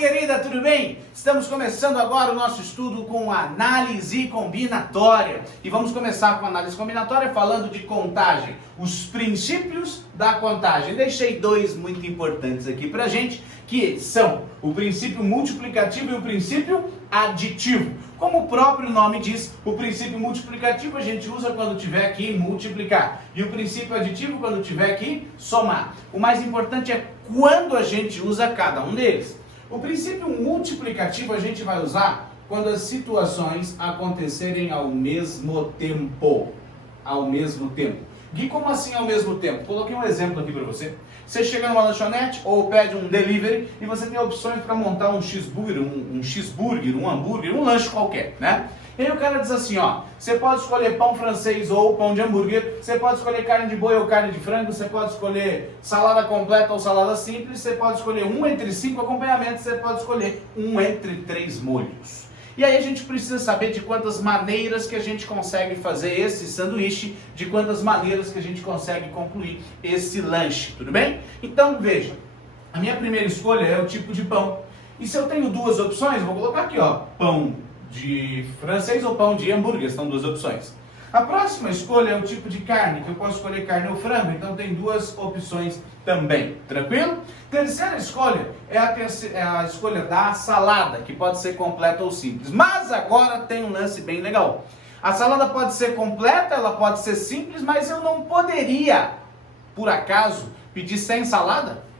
querida, tudo bem? Estamos começando agora o nosso estudo com análise combinatória. E vamos começar com análise combinatória falando de contagem, os princípios da contagem. Deixei dois muito importantes aqui pra gente, que são o princípio multiplicativo e o princípio aditivo. Como o próprio nome diz, o princípio multiplicativo a gente usa quando tiver que multiplicar. E o princípio aditivo quando tiver que somar. O mais importante é quando a gente usa cada um deles. O princípio multiplicativo a gente vai usar quando as situações acontecerem ao mesmo tempo. Ao mesmo tempo. Gui, como assim ao mesmo tempo? Coloquei um exemplo aqui para você. Você chega numa lanchonete ou pede um delivery e você tem opções para montar um cheeseburger, um hambúrguer, um lanche qualquer, né? E aí o cara diz assim, ó, você pode escolher pão francês ou pão de hambúrguer, você pode escolher carne de boi ou carne de frango, você pode escolher salada completa ou salada simples, você pode escolher um entre 5 acompanhamentos, você pode escolher um entre 3 molhos. E aí a gente precisa saber de quantas maneiras que a gente consegue fazer esse sanduíche, de quantas maneiras que a gente consegue concluir esse lanche, tudo bem? Então veja, a minha primeira escolha é o tipo de pão. E se eu tenho duas opções, vou colocar aqui, ó, pão de francês ou pão de hambúrguer, são duas opções. A próxima escolha é o tipo de carne, que eu posso escolher carne ou frango, então tem duas opções também, tranquilo? Terceira escolha é a escolha da salada, que pode ser completa ou simples. Mas agora tem um lance bem legal. A salada pode ser completa, ela pode ser simples, mas eu não poderia, por acaso, pedir sem salada?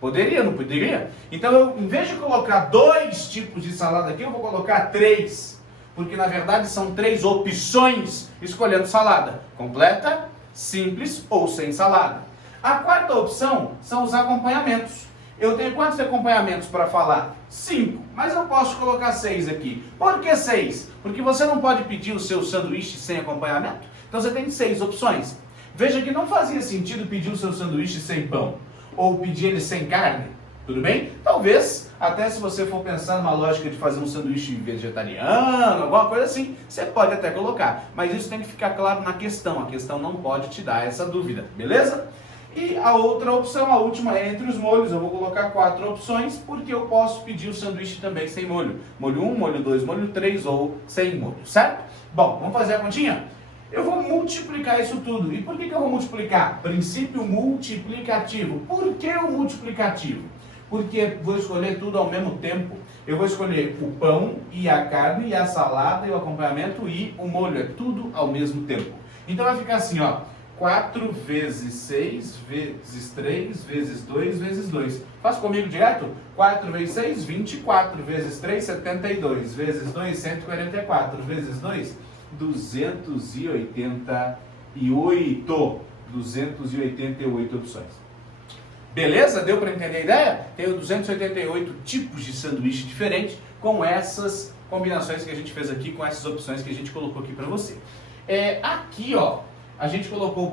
Poderia, não poderia? Então, eu, em vez de colocar 2 tipos de salada aqui, eu vou colocar 3. Porque, na verdade, são 3 opções escolhendo salada. Completa, simples ou sem salada. A quarta opção são os acompanhamentos. Eu tenho quantos acompanhamentos para falar? 5. Mas eu posso colocar 6 aqui. Por que 6? Porque você não pode pedir o seu sanduíche sem acompanhamento. Então, você tem 6 opções. Veja que não fazia sentido pedir o seu sanduíche sem pão. Ou pedir ele sem carne, tudo bem? Talvez, até se você for pensar numa lógica de fazer um sanduíche vegetariano, alguma coisa assim, você pode até colocar. Mas isso tem que ficar claro na questão, a questão não pode te dar essa dúvida, beleza? E a outra opção, a última, é entre os molhos. Eu vou colocar 4 opções, porque eu posso pedir o sanduíche também sem molho. Molho 1, molho 2, molho 3 ou sem molho, certo? Bom, vamos fazer a continha? Eu vou multiplicar isso tudo. E por que eu vou multiplicar? Princípio multiplicativo. Por que o multiplicativo? Porque vou escolher tudo ao mesmo tempo. Eu vou escolher o pão e a carne e a salada e o acompanhamento e o molho. É tudo ao mesmo tempo. Então vai ficar assim, ó. 4 vezes 6 vezes 3 vezes 2 vezes 2. Faz comigo direto? 4 vezes 6, 24. Vezes 3, 72. Vezes 2, 144. Vezes 2... 288 opções. Beleza? Deu para entender a ideia? Tenho 288 tipos de sanduíche diferentes com essas combinações que a gente fez aqui, com essas opções que a gente colocou aqui para você. Aqui, ó, a gente colocou o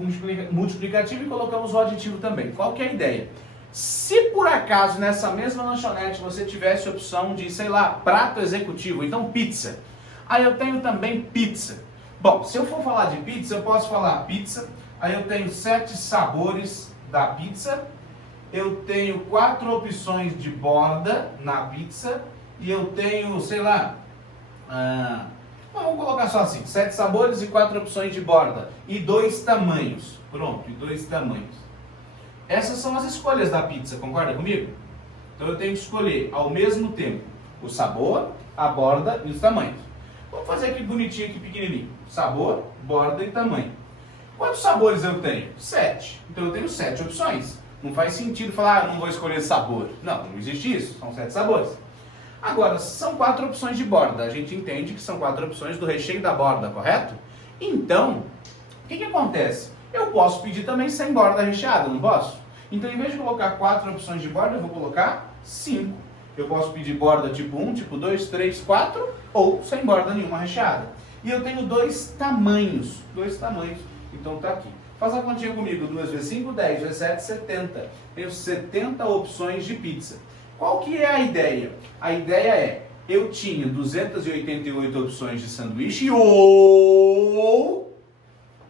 multiplicativo e colocamos o aditivo também. Qual que é a ideia? Se por acaso nessa mesma lanchonete você tivesse a opção de, sei lá, prato executivo, então pizza. Aí eu tenho também pizza. Bom, se eu for falar de pizza, eu posso falar pizza. Aí eu tenho 7 sabores da pizza. Eu tenho 4 opções de borda na pizza. E eu tenho, sei lá, vamos colocar só assim, 7 sabores e 4 opções de borda. E 2 tamanhos. Pronto, e 2 tamanhos. Essas são as escolhas da pizza, concorda comigo? Então eu tenho que escolher ao mesmo tempo o sabor, a borda e os tamanhos. Vamos fazer aqui bonitinho, aqui pequenininho. Sabor, borda e tamanho. Quantos sabores eu tenho? 7. Então eu tenho 7 opções. Não faz sentido falar, não vou escolher sabor. Não, não existe isso. São 7 sabores. Agora, são 4 opções de borda. A gente entende que são 4 opções do recheio da borda, correto? Então, o que acontece? Eu posso pedir também sem borda recheada, não posso? Então, em vez de colocar 4 opções de borda, eu vou colocar 5. Eu posso pedir borda tipo 1, tipo 2, 3, 4 ou sem borda nenhuma recheada. E eu tenho 2 tamanhos. 2 tamanhos. Então tá aqui. Faz a continha comigo. 2 vezes 5, 10 vezes 7, 70. Tenho 70 opções de pizza. Qual que é a ideia? A ideia é, eu tinha 288 opções de sanduíche ou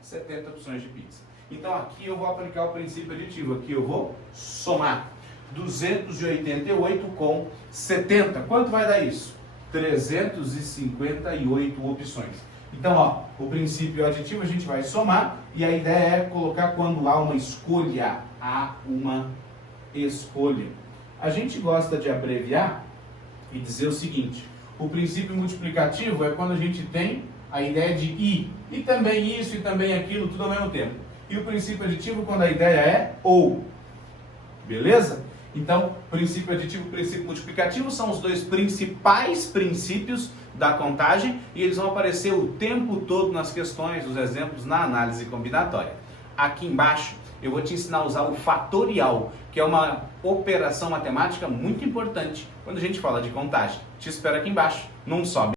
70 opções de pizza. Então aqui eu vou aplicar o princípio aditivo. Aqui eu vou somar. 288,70. Quanto vai dar isso? 358 opções. Então, ó, o princípio aditivo a gente vai somar e a ideia é colocar quando há uma escolha. Há uma escolha. A gente gosta de abreviar e dizer o seguinte: o princípio multiplicativo é quando a gente tem a ideia de e também isso e também aquilo, tudo ao mesmo tempo. E o princípio aditivo quando a ideia é ou. Beleza? Então, princípio aditivo e princípio multiplicativo são os dois principais princípios da contagem e eles vão aparecer o tempo todo nas questões, nos exemplos, na análise combinatória. Aqui embaixo eu vou te ensinar a usar o fatorial, que é uma operação matemática muito importante quando a gente fala de contagem. Te espero aqui embaixo, não sobe.